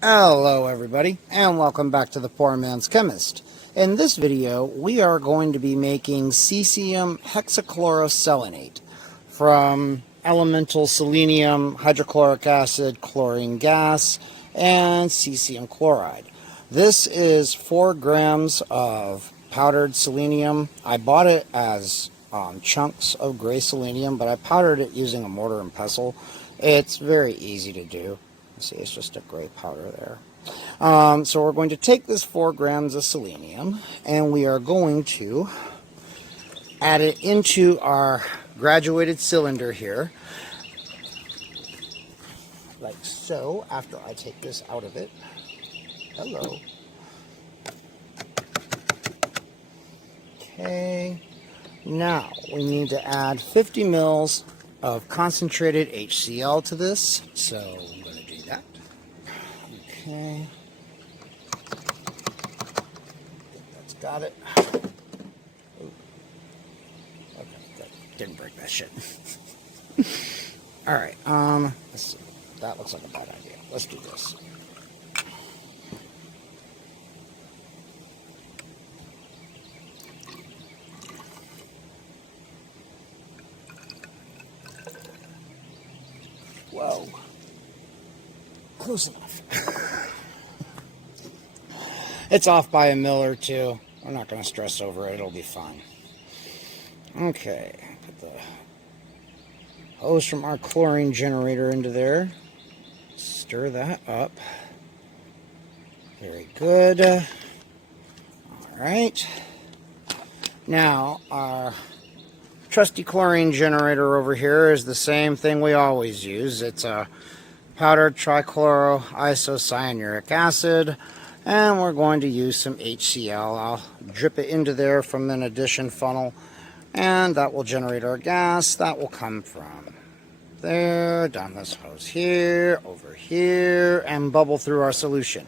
Hello everybody, and welcome back to the PoorMansChemist. In this video, we are going to be making Cesium hexachloroselenate from elemental selenium, hydrochloric acid, chlorine gas, and cesium chloride. This is 4 grams of powdered selenium. I bought it as chunks of gray selenium, but I powdered it using a mortar and pestle. It's very easy to do. See, it's just a gray powder there. So we're going to take this 4 grams of selenium, and we are going to add it into our graduated cylinder here, like so, after I take this out of it. Hello. Okay, now we need to add 50 mils of concentrated HCl to this, so I'm going to do that. Okay, I think that's got it. Ooh. Okay, good. Didn't break that shit. Alright, let's see. That looks like a bad idea. Let's do this. Whoa. Close enough. It's off by a mil or two. We're not going to stress over it. It'll be fine. Okay. Put the hose from our chlorine generator into there. Stir that up. Very good. Alright. Now, our trusty chlorine generator over here is the same thing we always use. It's a powdered trichloroisocyanuric acid, and we're going to use some HCl. I'll drip it into there from an addition funnel, and that will generate our gas. That will come from there, down this hose here, over here, and bubble through our solution.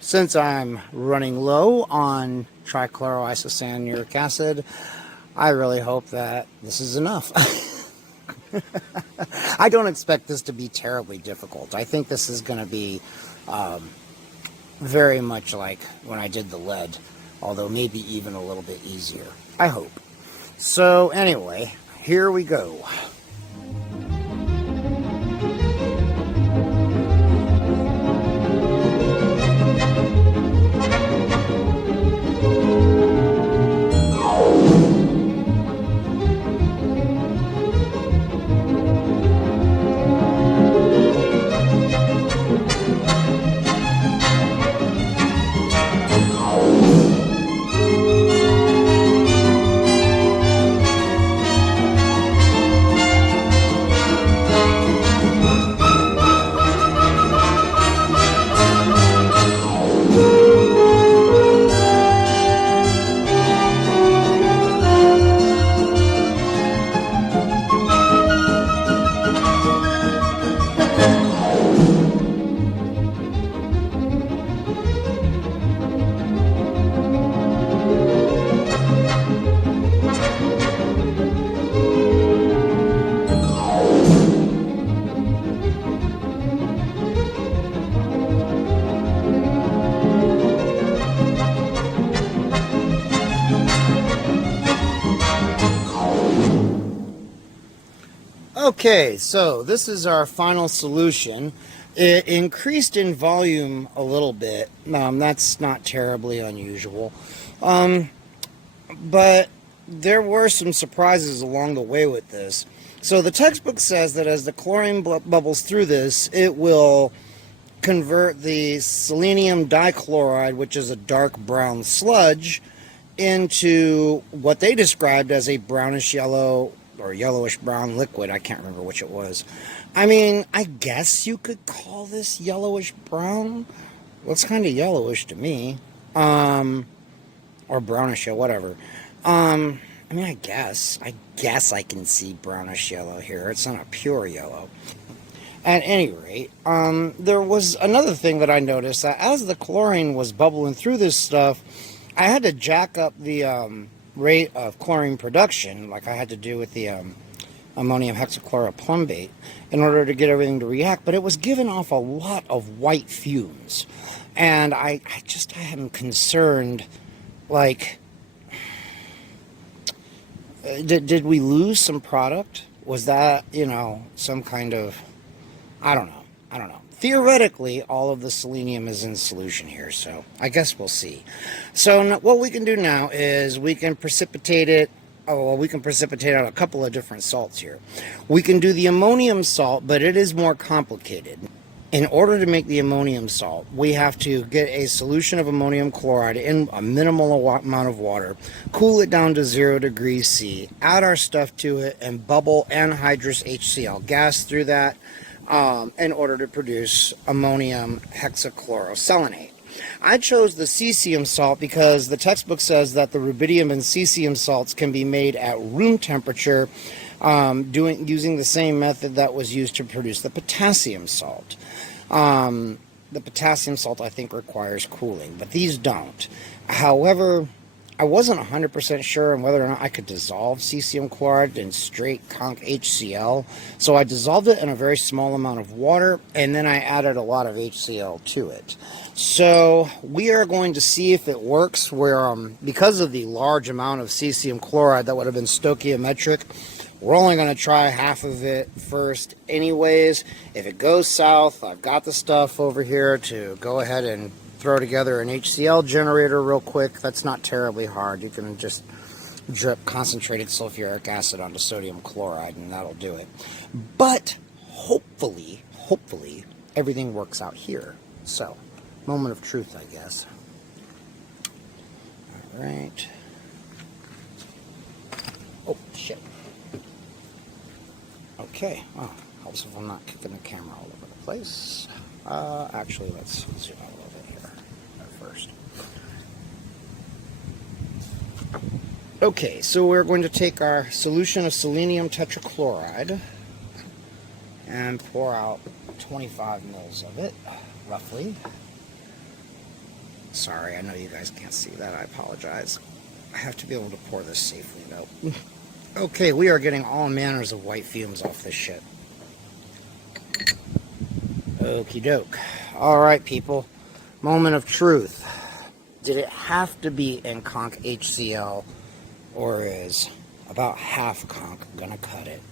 Since I'm running low on trichloroisocyanuric acid, I really hope that this is enough. I don't expect this to be terribly difficult. I think this is going to be very much like when I did the lead, although maybe even a little bit easier. I hope. So anyway, here we go. Okay, so this is our final solution. It increased in volume a little bit. That's not terribly unusual. But there were some surprises along the way with this. So the textbook says that as the chlorine bubbles through this, it will convert the selenium dichloride, which is a dark brown sludge, into what they described as a brownish yellow or yellowish brown liquid. I can't remember which it was. I mean, I guess you could call this yellowish brown. Looks kind of yellowish to me. Or brownish yellow, whatever. I mean, I guess I can see brownish yellow here. It's not a pure yellow. At any rate, there was another thing that I noticed, that as the chlorine was bubbling through this stuff, I had to jack up the rate of chlorine production, like I had to do with the ammonium hexachloroselenate in order to get everything to react, but it was giving off a lot of white fumes. And I am concerned, like, did we lose some product? Was that, some kind of, I don't know. Theoretically, all of the selenium is in solution here, so I guess we'll see. So what we can do now is we can precipitate it. Oh, well, we can precipitate out a couple of different salts here. We can do the ammonium salt, but it is more complicated. In order to make the ammonium salt, we have to get a solution of ammonium chloride in a minimal amount of water, cool it down to 0 degrees C, add our stuff to it, and bubble anhydrous HCl gas through that in order to produce ammonium hexachloroselenate. I chose the cesium salt because the textbook says that the rubidium and cesium salts can be made at room temperature using the same method that was used to produce the potassium salt. The potassium salt, I think, requires cooling, but these don't. However, I wasn't 100% sure on whether or not I could dissolve cesium chloride in straight conch HCl, so I dissolved it in a very small amount of water, and then I added a lot of HCl to it. So we are going to see if it works, where because of the large amount of cesium chloride that would have been stoichiometric, we're only going to try half of it first anyways. If it goes south, I've got the stuff over here to go ahead and throw together an HCl generator real quick. That's not terribly hard. You can just drip concentrated sulfuric acid onto sodium chloride and that'll do it. But hopefully, everything works out here. So, moment of truth, I guess. All right. Oh, shit. Okay, well, helps if I'm not kicking the camera all over the place. Actually, let's zoom out a little bit here at first. Okay, so we're going to take our solution of selenium tetrachloride and pour out 25 mils of it, roughly. Sorry, I know you guys can't see that. I apologize. I have to be able to pour this safely, though. Okay, we are getting all manners of white fumes off this shit. Okie doke. Alright, people. Moment of truth. Did it have to be in conch HCl, or is about half conch gonna cut it?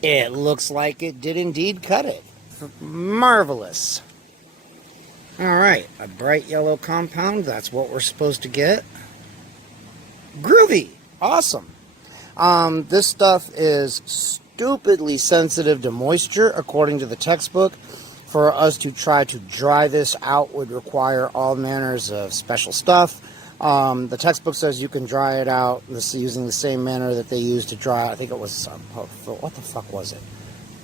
It looks like it did indeed cut it. Marvelous. Alright, a bright yellow compound. That's what we're supposed to get. Groovy. Awesome. This stuff is stupidly sensitive to moisture, according to the textbook. For us to try to dry this out would require all manners of special stuff. The textbook says you can dry it out using the same manner that they used to dry, I think it was, what the fuck was it?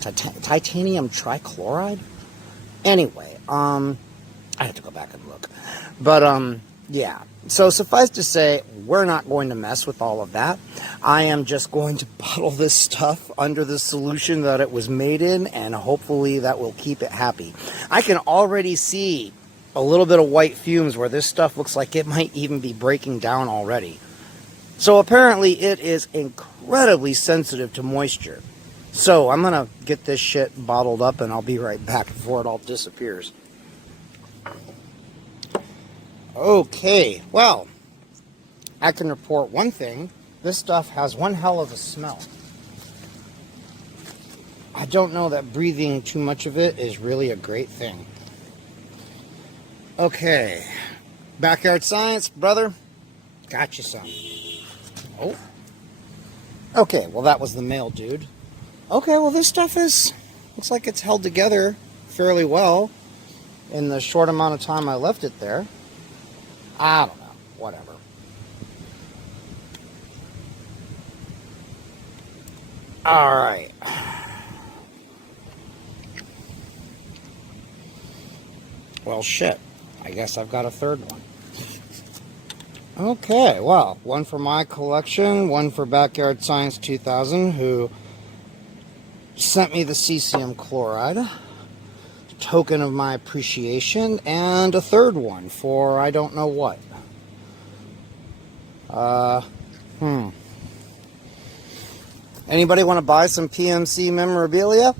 Titanium trichloride? Anyway, I have to go back and look. But, yeah. So suffice to say, we're not going to mess with all of that. I am just going to bottle this stuff under the solution that it was made in, and hopefully that will keep it happy. I can already see a little bit of white fumes where this stuff looks like it might even be breaking down already. So apparently it is incredibly sensitive to moisture. So I'm going to get this shit bottled up, and I'll be right back before it all disappears. Okay, well, I can report one thing. This stuff has one hell of a smell. I don't know that breathing too much of it is really a great thing. Okay, backyard science, brother. Got you some. Oh. Okay, well, that was the male dude. Okay, well, this stuff looks like it's held together fairly well in the short amount of time I left it there. I don't know. Whatever. Alright. Well, shit. I guess I've got a third one. Okay, well, one for my collection, one for Backyard Science 2000, who sent me the cesium chloride. Token of my appreciation, and a third one for I don't know what. Anybody want to buy some PMC memorabilia?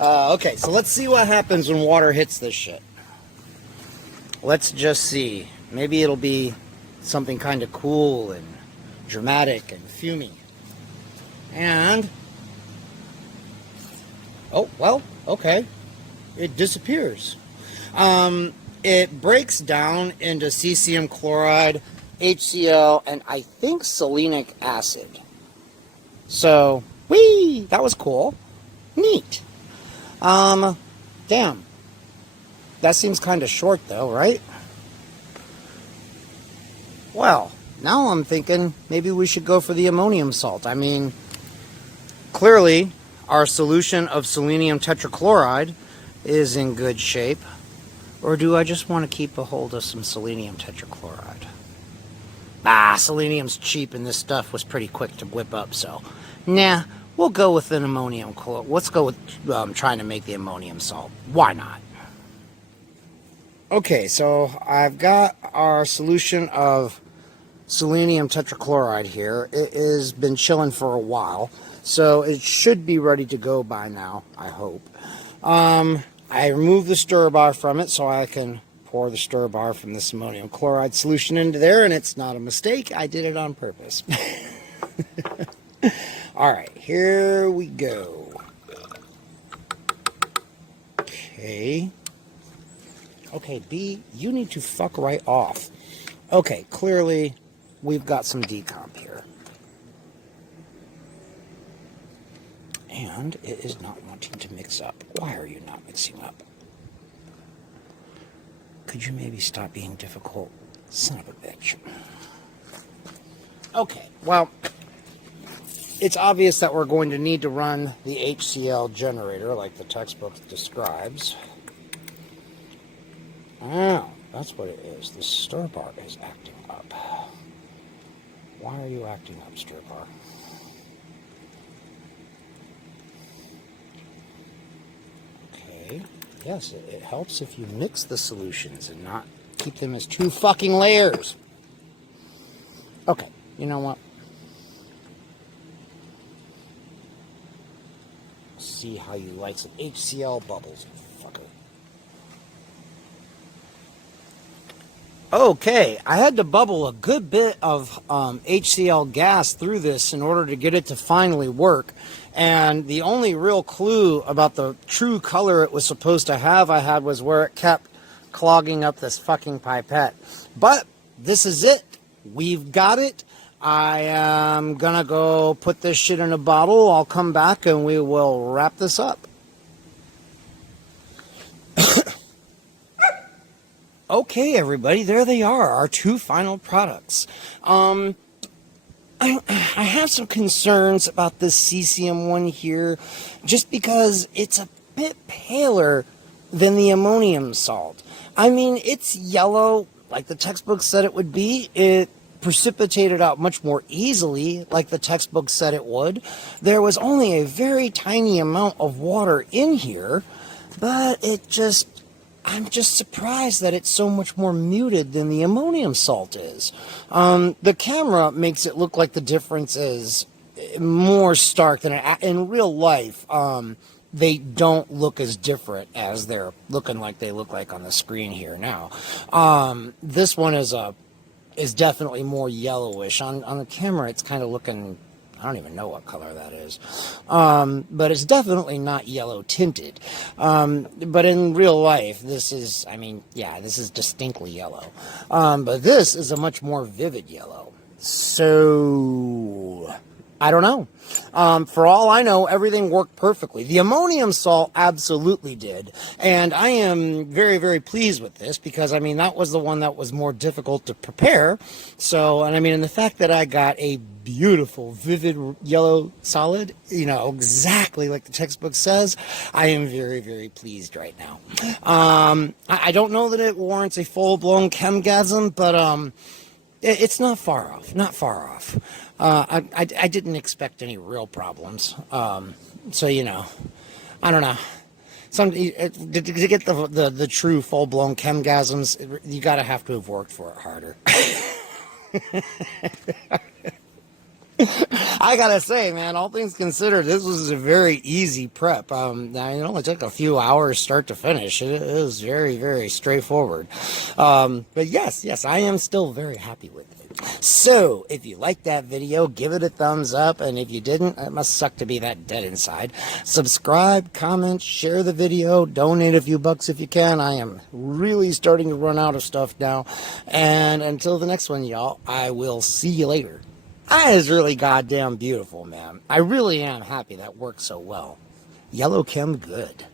Okay, so let's see what happens when water hits this shit. Let's just see. Maybe it'll be something kind of cool and dramatic and fumey. And, oh, well, okay. It disappears. It breaks down into cesium chloride, HCl, and I think selenic acid. So, whee! That was cool. Neat. Damn. That seems kind of short, though, right? Well, now I'm thinking maybe we should go for the ammonium salt. I mean, clearly, our solution of selenium tetrachloride is in good shape. Or do I just want to keep a hold of some selenium tetrachloride? Selenium's cheap and this stuff was pretty quick to whip up, so nah, we'll go with an ammonium chloride. Let's go with trying to make the ammonium salt. Why not? Okay, so I've got our solution of selenium tetrachloride here. It has been chilling for a while, so it should be ready to go by now, I hope. I removed the stir bar from it so I can pour the stir bar from this ammonium chloride solution into there, and it's not a mistake. I did it on purpose. All right, here we go. Okay. Okay, B, you need to fuck right off. Okay, clearly we've got some decomp here. And it is not wanting to mix up. Why are you not mixing up? Could you maybe stop being difficult? Son of a bitch. Okay, well, it's obvious that we're going to need to run the HCl generator like the textbook describes. Oh, that's what it is. The stir bar is acting up. Why are you acting up, stir bar? Okay. Yes, it helps if you mix the solutions and not keep them as two fucking layers. Okay, you know what? See how you like some HCl bubbles, fucker. Okay, I had to bubble a good bit of HCl gas through this in order to get it to finally work. And the only real clue about the true color it was supposed to have I had was where it kept clogging up this fucking pipette. But this is it. We've got it. I am gonna go put this shit in a bottle. I'll come back and we will wrap this up. Okay, everybody, there they are, our two final products. I have some concerns about this cesium one here, just because it's a bit paler than the ammonium salt. I mean, it's yellow, like the textbook said it would be. It precipitated out much more easily, like the textbook said it would. There was only a very tiny amount of water in here, but I'm just surprised that it's so much more muted than the ammonium salt is. The camera makes it look like the difference is more stark than in real life. They don't look as different as they're looking like they look like on the screen here now. This one is definitely more yellowish. On the camera, it's kind of looking, I don't even know what color that is. But it's definitely not yellow tinted. But in real life, this is, I mean, yeah, this is distinctly yellow. But this is a much more vivid yellow. So, I don't know. For all I know, everything worked perfectly. The ammonium salt absolutely did. And I am very, very pleased with this because, I mean, that was the one that was more difficult to prepare. So, and I mean, and the fact that I got a beautiful, vivid yellow solid, you know, exactly like the textbook says, I am very, very pleased right now. I don't know that it warrants a full-blown chemgasm, but it's not far off, not far off. I didn't expect any real problems. So, you know, I don't know. To get the true full-blown chemgasms, you gotta have to have worked for it harder. I gotta say, man, all things considered, this was a very easy prep. It only took a few hours start to finish. It was very, very straightforward. But yes, I am still very happy with it. So, if you liked that video, give it a thumbs up. And if you didn't, it must suck to be that dead inside. Subscribe, comment, share the video, donate a few bucks if you can. I am really starting to run out of stuff now. And until the next one, y'all, I will see you later. That is really goddamn beautiful, man. I really am happy that worked so well. Yellow Chem good.